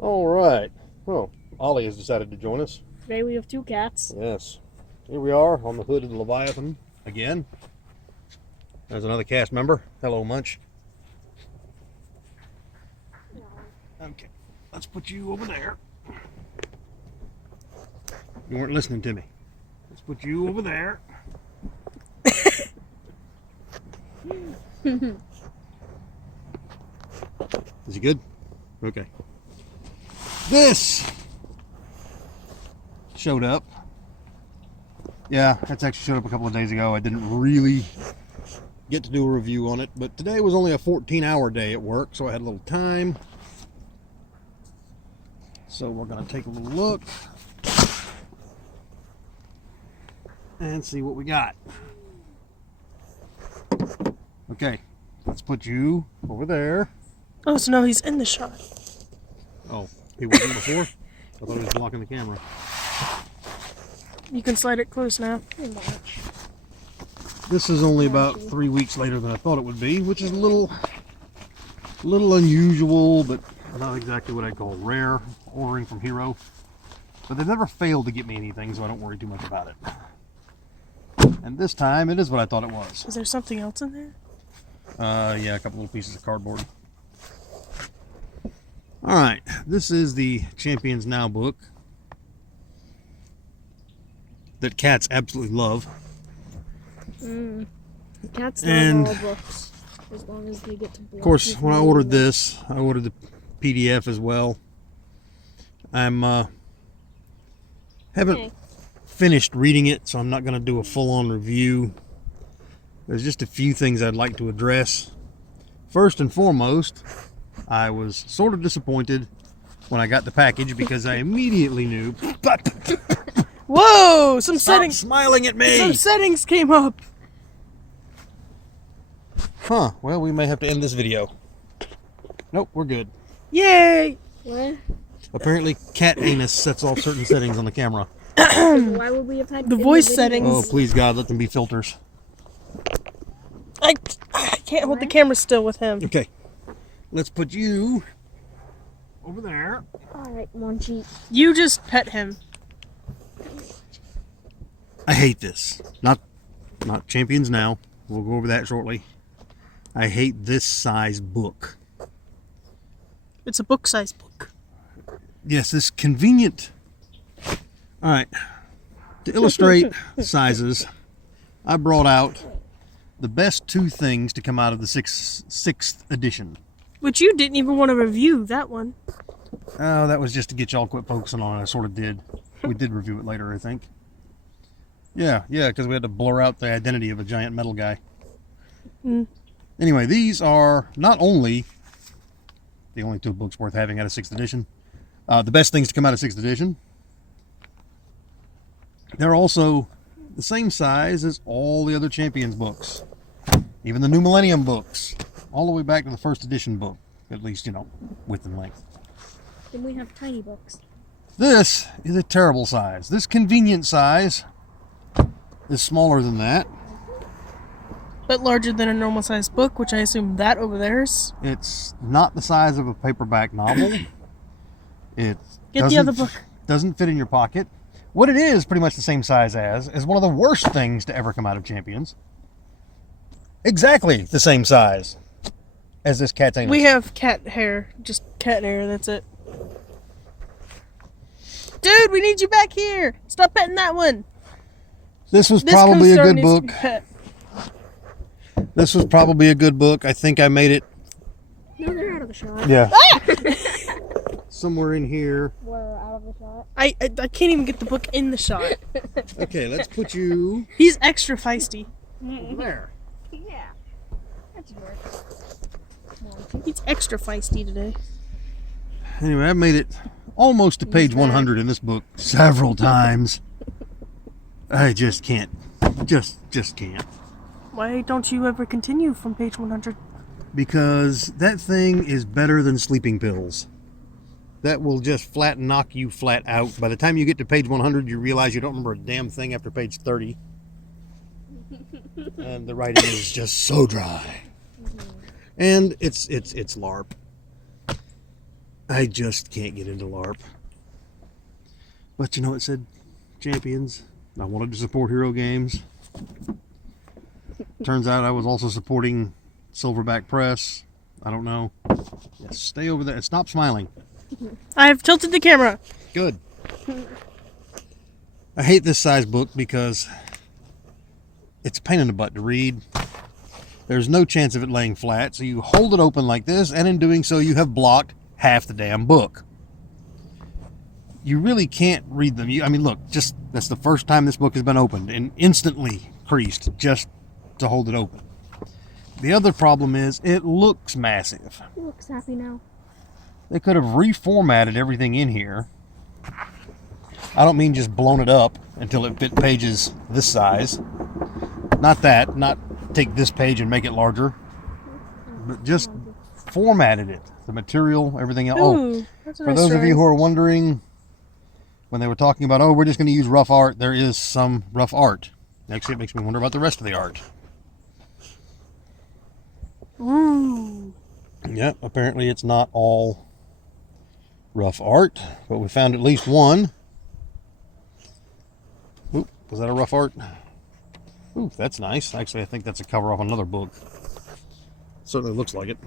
All right. Well, Ollie has decided to join us. Today we have two cats. Yes. Here we are on the hood of the Leviathan again. There's another cast member. Hello, Munch. Okay. Let's put you over there. You weren't listening to me. Let's put you over there. Is he good? Okay. This showed up. Yeah, that's actually showed up a couple of days ago. I didn't really get to do a review on it, but today was only a 14-hour day at work, so I had a little time. So we're going to take a little look and see what we got. Okay, let's put you over there. Oh, so now he's in the shot. Oh, he wasn't before? I thought he was blocking the camera. You can slide it close now. This is only about 3 weeks later than I thought it would be, which is a little unusual, but not exactly what I'd call rare ordering from Hero. But they've never failed to get me anything, so I don't worry too much about it. And this time, it is what I thought it was. Is there something else in there? Yeah, a couple little pieces of cardboard. Alright, this is the Champions Now book that cats absolutely love. Cats And love all books as long as they get to block. of course, when I ordered this, I ordered the PDF as well. I'm haven't finished reading it, so I'm not going to do a full-on review. There's just a few things I'd like to address. First and foremost, I was sort of disappointed when I got the package because I immediately knew. Whoa! Some Stop settings. smiling at me. Some settings came up. Huh? Well, we may have to end this video. Nope, we're good. Yay! What? Apparently, cat anus sets off certain settings on the camera. Why would we have had The in voice video? settings. Oh, please God, let them be filters. I can't hold the camera still with him. Okay, let's put you over there. Alright, Munchie. You just pet him. I hate this. Not Champions Now. We'll go over that shortly. I hate this size book. It's a book-sized book. Yes, this convenient. All right. To illustrate sizes, I brought out the best two things to come out of the sixth edition. Which you didn't even want to review, that one. Oh, that was just to get y'all quit focusing on it. I sort of did. We did review it later, I think. Yeah, because we had to blur out the identity of a giant metal guy. Anyway, these are not only the only two books worth having out of 6th edition, the best things to come out of 6th edition. They're also the same size as all the other Champions books, even the New Millennium books, all the way back to the 1st edition book, at least, width and length. Then we have tiny books. This is a terrible size. This convenient size is smaller than that. But larger than a normal-sized book, which I assume that over there's. It's not the size of a paperback novel. It Get the other book. Doesn't fit in your pocket. What it is, pretty much the same size as, is one of the worst things to ever come out of Champions. Exactly the same size as this cat's anus. We have cat hair. Just cat hair, that's it. Dude, we need you back here! Stop petting that one! This was This probably a co-star good needs to book. be pet. This was probably a good book. I think I made it. No, they're out of the shot. Yeah. Somewhere in here. We're out of the shot. I can't even get the book in the shot. Okay, let's put you He's extra feisty. over there. Yeah. That's work. He's extra feisty today. Anyway, I made it almost to page 100 in this book several times. I just can't. Just can't. Why don't you ever continue from page 100? Because that thing is better than sleeping pills. That will just flat knock you flat out. By the time you get to page 100, you realize you don't remember a damn thing after page 30. And the writing is just so dry. And it's LARP. I just can't get into LARP. But you know, it said Champions. I wanted to support Hero Games. Turns out I was also supporting Silverback Press. I don't know. Yes, stay over there and stop smiling. I've tilted the camera. Good. I hate this size book because it's a pain in the butt to read. There's no chance of it laying flat, so you hold it open like this, and in doing so you have blocked half the damn book. You really can't read them. I mean, look, just that's the first time this book has been opened and instantly creased just to hold it open. The other problem is it looks massive. He looks happy now. They could have reformatted everything in here. I don't mean just blown it up until it fit pages this size. Not that, not take this page and make it larger, but just formatted it. The material, everything else. Ooh, that's a For nice those of you drawing. who are wondering, when they were talking about, oh, we're just going to use rough art, there is some rough art. Actually, it makes me wonder about the rest of the art. Ooh. Yeah, apparently it's not all rough art, but we found at least one. Oop, was that a rough art? Ooh, that's nice. Actually, I think that's a cover off another book. Certainly looks like it.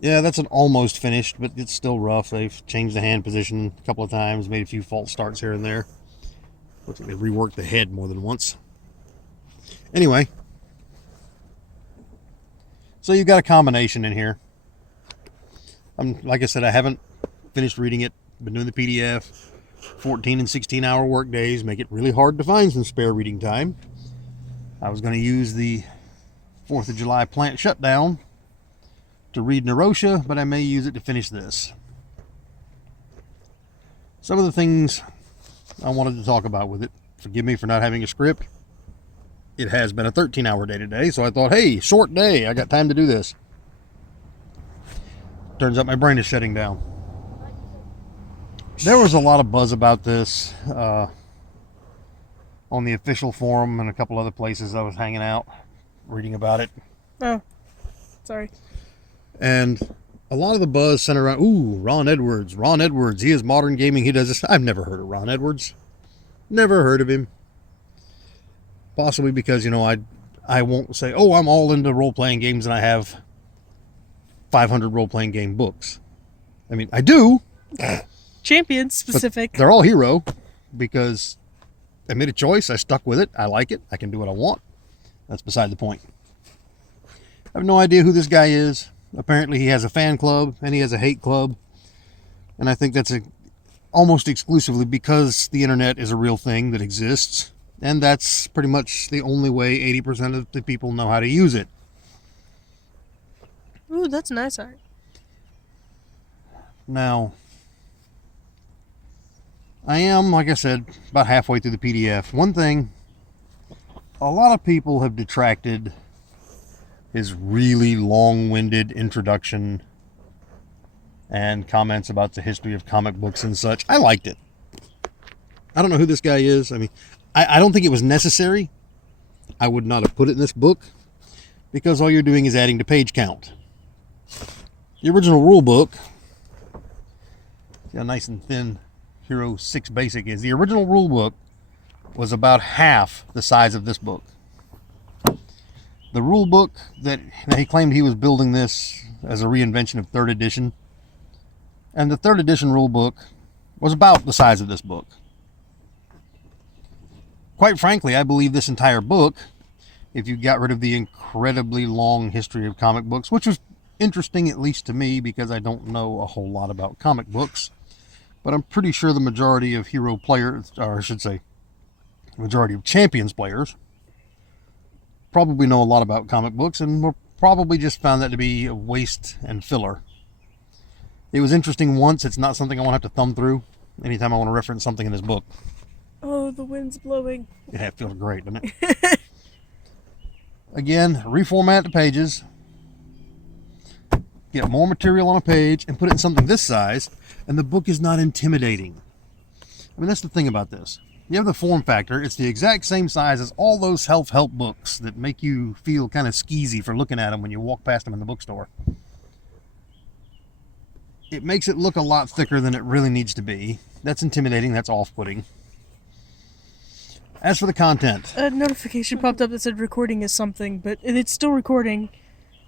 Yeah, that's an almost finished, but it's still rough. They've changed the hand position a couple of times, made a few false starts here and there. Looks like they reworked the head more than once. Anyway, so you've got a combination in here. Like I said, I haven't finished reading it. Been doing the PDF. 14 and 16-hour work days make it really hard to find some spare reading time. I was going to use the 4th of July plant shutdown to read Nerotia, but I may use it to finish this. Some of the things I wanted to talk about with it. Forgive me for not having a script. It has been a 13-hour day today, so I thought, hey, short day. I got time to do this. Turns out my brain is shutting down. There was a lot of buzz about this on the official forum and a couple other places I was hanging out, reading about it. Oh, sorry. And a lot of the buzz centered around, ooh, Ron Edwards. Ron Edwards, he is modern gaming. He does this. I've never heard of Ron Edwards. Never heard of him. Possibly because, you know, I won't say, oh, I'm all into role-playing games and I have 500 role-playing game books. I mean, I do. Champions specific. They're all Hero because I made a choice. I stuck with it. I like it. I can do what I want. That's beside the point. I have no idea who this guy is. Apparently he has a fan club and he has a hate club. And I think that's almost exclusively because the internet is a real thing that exists. And that's pretty much the only way 80% of the people know how to use it. Ooh, that's nice art. Now, I am, like I said, about halfway through the PDF. One thing, a lot of people have detracted his really long-winded introduction and comments about the history of comic books and such. I liked it. I don't know who this guy is. I mean, I don't think it was necessary. I would not have put it in this book because all you're doing is adding to page count. The original rule book, see how nice and thin Hero 6 Basic is. The original rule book was about half the size of this book. The rule book that he claimed he was building this as a reinvention of 3rd edition. And the 3rd edition rule book was about the size of this book. Quite frankly, I believe this entire book, if you got rid of the incredibly long history of comic books, which was interesting at least to me because I don't know a whole lot about comic books, but I'm pretty sure the majority of Hero players, or I should say, the majority of Champions players, probably know a lot about comic books and will probably just found that to be a waste and filler. It was interesting once. It's not something I want to have to thumb through anytime I want to reference something in this book. Oh, the wind's blowing. Yeah, it feels great, doesn't it? Again, reformat the pages, get more material on a page, and put it in something this size, and the book is not intimidating. I mean, that's the thing about this. You have the form factor. It's the exact same size as all those self-help books that make you feel kind of skeezy for looking at them when you walk past them in the bookstore. it makes it look a lot thicker than it really needs to be. That's intimidating. That's off-putting. As for the content, A notification popped up that said recording is something, but it's still recording.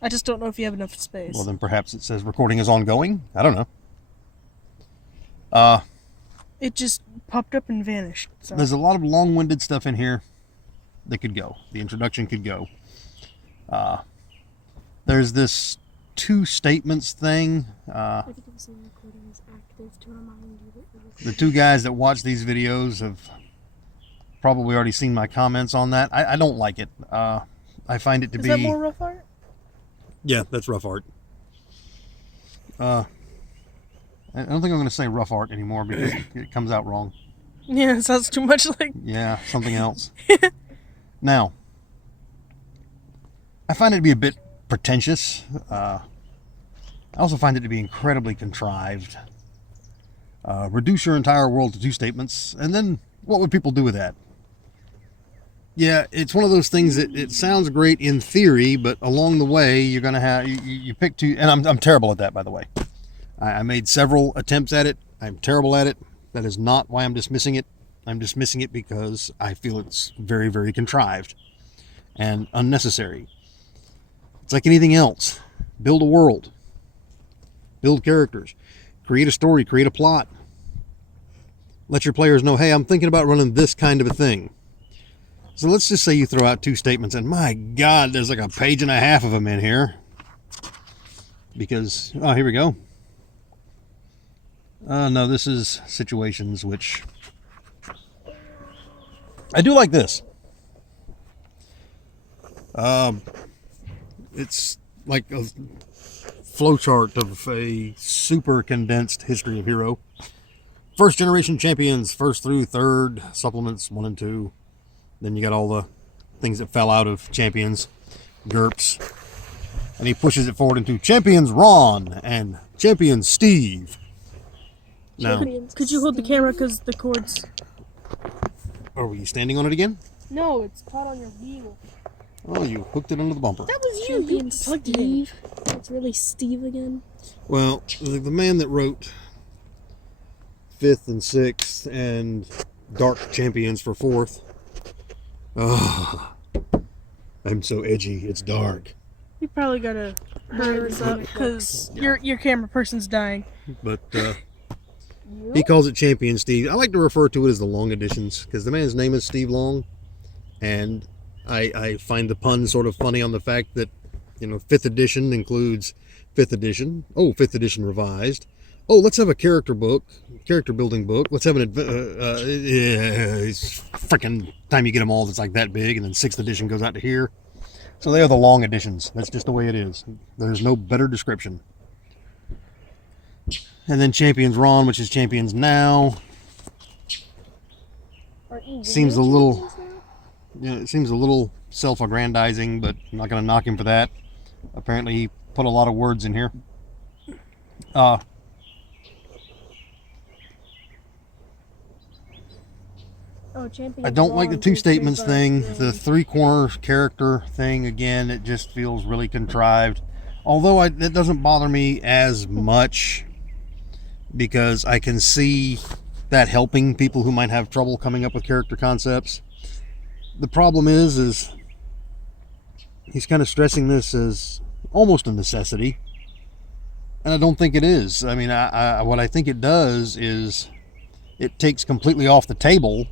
I just don't know if you have enough space. well, then perhaps it says recording is ongoing. I don't know. It just popped up and vanished. So. There's a lot of long-winded stuff in here that could go. The introduction could go. There's this two statements thing. I think it was saying recording is active to remind you that you're The two guys that watch these videos have probably already seen my comments on that. I don't like it. I find it to Is be... that more rough art? Yeah, that's rough art. I don't think I'm going to say rough art anymore because it comes out wrong. Yeah, it sounds too much like... Yeah, something else. Now, I find it to be a bit pretentious. I also find it to be incredibly contrived. Reduce your entire world to two statements, and then what would people do with that? Yeah, it's one of those things that it sounds great in theory, but along the way you're going to have you pick two, and I'm terrible at that, by the way. I made several attempts at it. I'm terrible at it. That is not why I'm dismissing it. I'm dismissing it because I feel it's very, very contrived and unnecessary. It's like anything else. Build a world. Build characters. Create a story. Create a plot. Let your players know, hey, I'm thinking about running this kind of a thing. So let's just say you throw out two statements, and my God, there's like a page and a half of them in here. Because, oh, here we go. No, this is situations which... I do like this. It's like a flowchart of a super condensed history of Hero. First generation champions, first through third, supplements 1 and 2. Then you got all the things that fell out of champions, GURPS. And he pushes it forward into Champions Ron and Champions Steve. Now, Could you hold the camera because the cord's... are we standing on it again? No, it's caught on your wheel. Oh, you hooked it under the bumper. That was Champion plugged it in. Steve. It's really Steve again. Well, the man that wrote 5th and 6th and Dark Champions for 4th. Oh, I'm so edgy. It's dark. You probably gotta hurry this up because your camera person's dying. But he calls it Champion Steve. I like to refer to it as the long editions because the man's name is Steve Long. And I find the pun sort of funny on the fact that, 5th edition includes 5th edition. Oh, 5th edition revised. Oh, let's have a character building book. Let's have it's freaking time you get them all, it's like that big, and then 6th edition goes out to here. So they are the long editions. That's just the way it is. There's no better description. And then Champions Ron, which is Champions Now. Seems a little, it seems a little self-aggrandizing, but I'm not going to knock him for that. Apparently he put a lot of words in here. I don't like the two statements thing. The three-corner character thing, again, it just feels really contrived. Although it doesn't bother me as much because I can see that helping people who might have trouble coming up with character concepts. The problem is he's kind of stressing this as almost a necessity. And I don't think it is. I mean, what I think it does is it takes completely off the table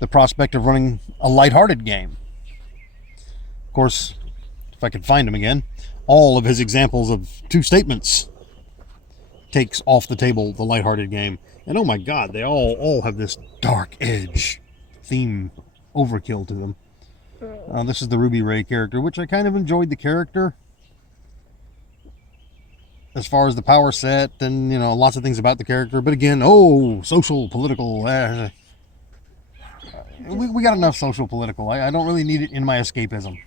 the prospect of running a lighthearted game. Of course, if I could find him again, all of his examples of two statements takes off the table the lighthearted game. And oh my God, they all have this dark edge theme overkill to them. This is the Ruby Ray character, which I kind of enjoyed the character. As far as the power set and, lots of things about the character. But again, social, political. We got enough social, political. I don't really need it in my escapism.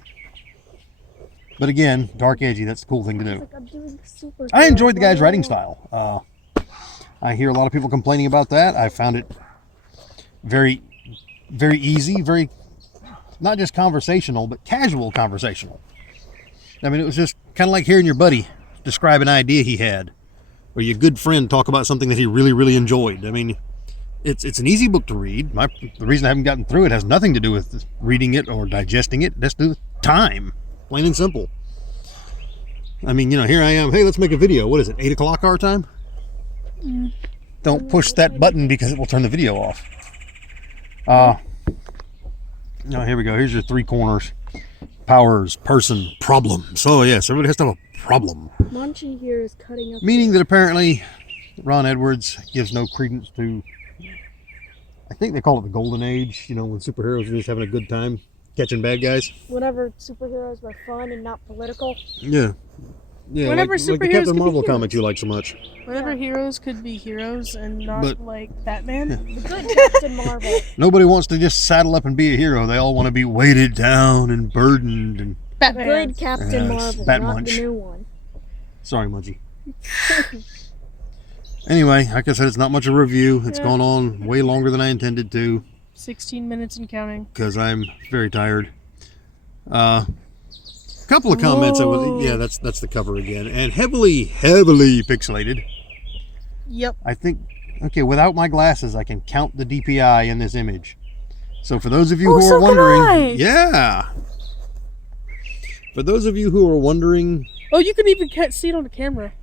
But again, dark edgy, that's the cool thing to do. I enjoyed the guy's writing style. I hear a lot of people complaining about that. I found it very, very easy, very, not just conversational, but casual conversational. I mean, it was just kind of like hearing your buddy describe an idea he had. or your good friend talk about something that he really, really enjoyed. I mean, it's an easy book to read. The reason I haven't gotten through it has nothing to do with reading it or digesting it. It has to do with time, plain and simple. I mean, here I am. Hey, let's make a video. What is it, 8 o'clock our time? Don't push that button because it will turn the video off. Now here we go. Here's your 3 corners. Powers, person, problem. So yes, everybody has to have a problem. Munchie here is cutting up. Meaning that apparently Ron Edwards gives no credence to, I think they call it the golden age, when superheroes are just having a good time catching bad guys. Whenever superheroes were fun and not political. Yeah. Yeah, Whenever like the superheroes Captain could be Marvel heroes. comics you like so much. Whenever heroes could be heroes and not But- like Batman. The good Captain Marvel. Nobody wants to just saddle up and be a hero. They all want to be weighted down and burdened. And Batman. Good Captain Yes, Marvel, Bat not Munch. the new one. sorry, Munchie. Anyway, like I said, it's not much of a review. It's Yeah. gone on way longer than I intended to 16 minutes and counting. because I'm very tired. Couple of comments. Whoa. Yeah, that's the cover again, and heavily pixelated. Yep. I think, okay, without my glasses, I can count the DPI in this image. So for those of you Oh, who so are can wondering, I. yeah. For those of you who are wondering, Oh, you can even see it on the camera.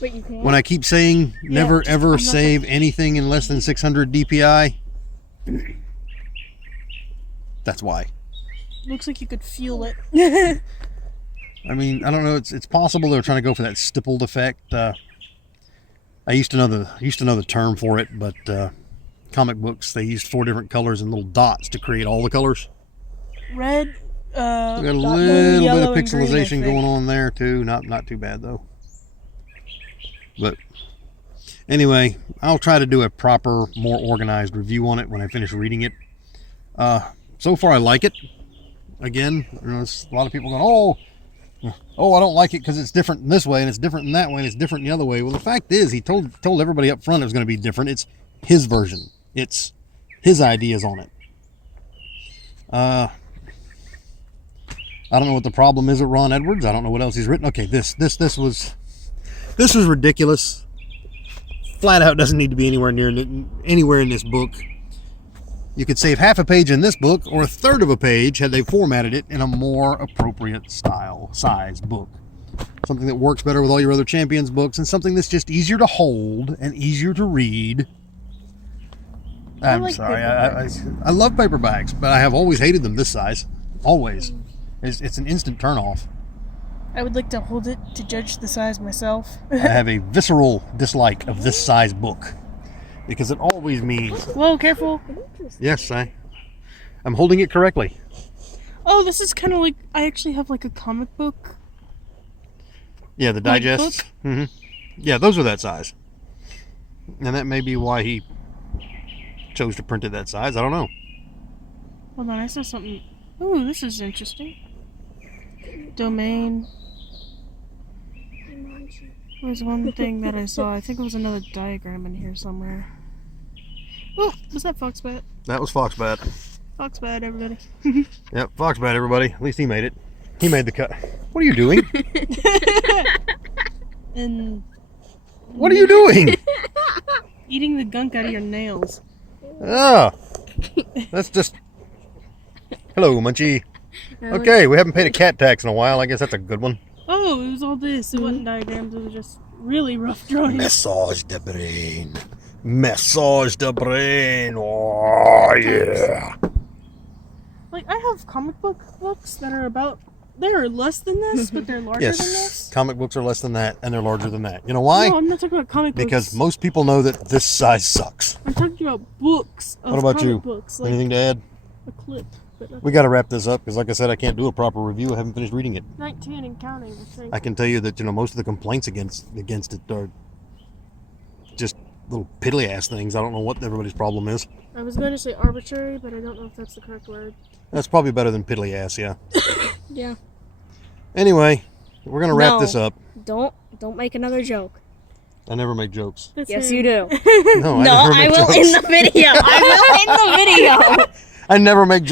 Wait, you can't? when I keep saying never just- ever I'm not save anything in less than 600 DPI, that's why. Looks like you could feel it. I mean, I don't know. It's possible they're trying to go for that stippled effect. I used to know the term for it, but comic books, they used 4 different colors and little dots to create all the colors. Red, We got a blue, little yellow, bit of and green, I pixelization think. going on there too. Not too bad though. But anyway, I'll try to do a proper, more organized review on it when I finish reading it. So far, I like it. Again, there's a lot of people going, oh, I don't like it because it's different in this way and it's different in that way and it's different in the other way. Well, the fact is, he told everybody up front it was going to be different. It's his version. It's his ideas on it. I don't know what the problem is with Ron Edwards. I don't know what else he's written. Okay, this was ridiculous. Flat out doesn't need to be anywhere in this book. You could save half a page in this book or a third of a page had they formatted it in a more appropriate size book. Something that works better with all your other Champions books and something that's just easier to hold and easier to read. I'm like sorry. paperbacks. I love paperbacks, but I have always hated them this size. Always. It's an instant turnoff. I would like to hold it to judge the size myself. I have a visceral dislike of this size book because it always means, Whoa, careful. yes, I'm holding it correctly. Oh, this is kind of like, I actually have like a comic book. Yeah, the Like digests. Yeah, those are that size. And that may be why he chose to print it that size. I don't know. Hold on, I saw something. Ooh, this is interesting. Domain. There's one thing that I saw. I think it was another diagram in here somewhere. Oh, was that Foxbat? That was Foxbat. Foxbat, everybody. Yep, Foxbat, everybody. At least he made it. He made the cut. What are you doing? And What are you doing? eating the gunk out of your nails. Ah, that's just. Hello, Munchie. Okay, we haven't paid a cat tax in a while. I guess that's a good one. Oh, it was all this. It wasn't diagrams. It was just really rough drawings. Massage the brain. Massage the brain. Oh, yeah. Like, I have comic books that are about... They're less than this, but they're larger than Yes, this. comic books are less than that, and they're larger than that. You know why? No, I'm not talking about comic books. Because most people know that this size sucks. I'm talking about books of What about comic you? books. Like Anything to add? a clip. But nothing. We got to wrap this up because, like I said, I can't do a proper review. I haven't finished reading it. 19 and counting, I think. I can tell you that most of the complaints against it are just little piddly ass things. I don't know what everybody's problem is. I was going to say arbitrary, but I don't know if that's the correct word. That's probably better than piddly ass, yeah. Yeah. Anyway, we're gonna wrap No. this up. Don't make another joke. I never make jokes. That's Yes, him. you do. No, No, I never I make will jokes. in the video. I will in the video. I never make